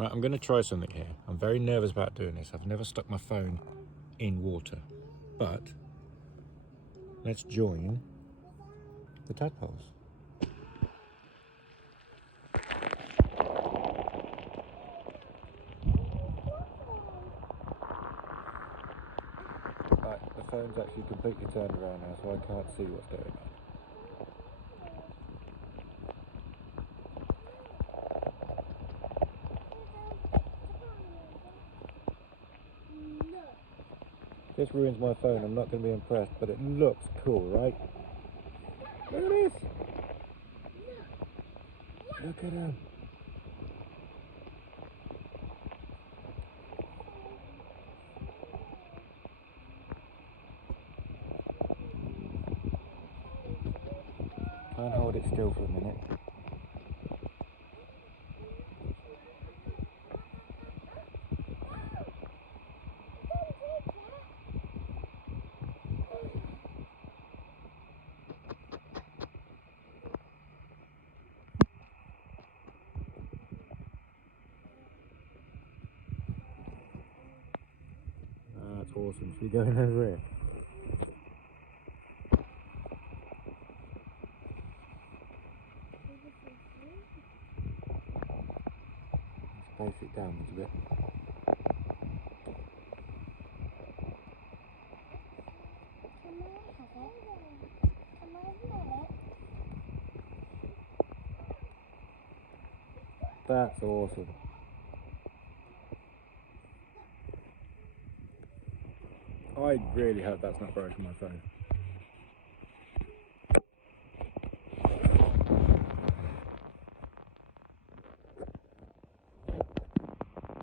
Right, I'm going to try something here. I'm very nervous about doing this. I've never stuck my phone in water. But let's join the tadpoles. Right, the phone's actually completely turned around now, so I can't see what's going on. This ruins my phone, I'm not going to be impressed, but it looks cool, right? Look at this! Look at him! Can't hold it still for a minute. That's awesome. Should we go in over here? Let's space it downwards a bit. That's awesome. I really hope that's not broken my phone.